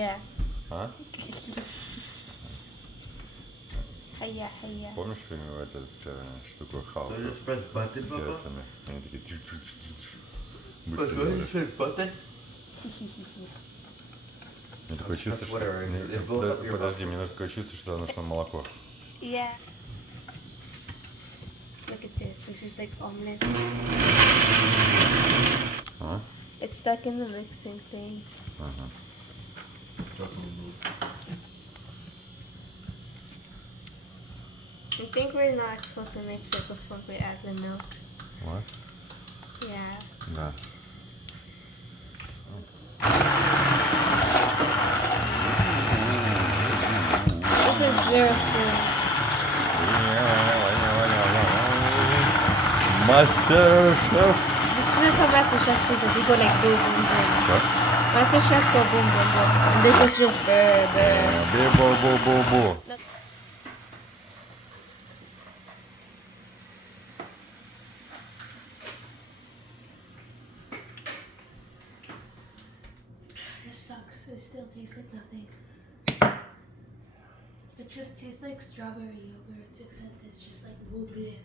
Yeah. А? Хая. Помнишь в фильме эту штуку Халк? So just press button, С Papa? яйцами. Они такие But быстро so you делают. press button? Мне такое чувство, что... Whatever, it blows up your Подожди, mouth. мне такое чувство, что нужно молоко. Yeah. Look at this. This is like omelet. А? It's stuck in the mixing thing. Ага. I think we're not supposed to mix it before we add the milk. Вот. Yeah. Да. This is zero series. Мастер-шеф! This isn't how Master Chef is. We go like boom, boom, boom. Что? Master Chef go boom, boom, boom. And this is just brr. Бу-бу-бу-бу-бу. This sucks. It still tastes like nothing. It just tastes like strawberry yogurt, except it's just like woo bleh.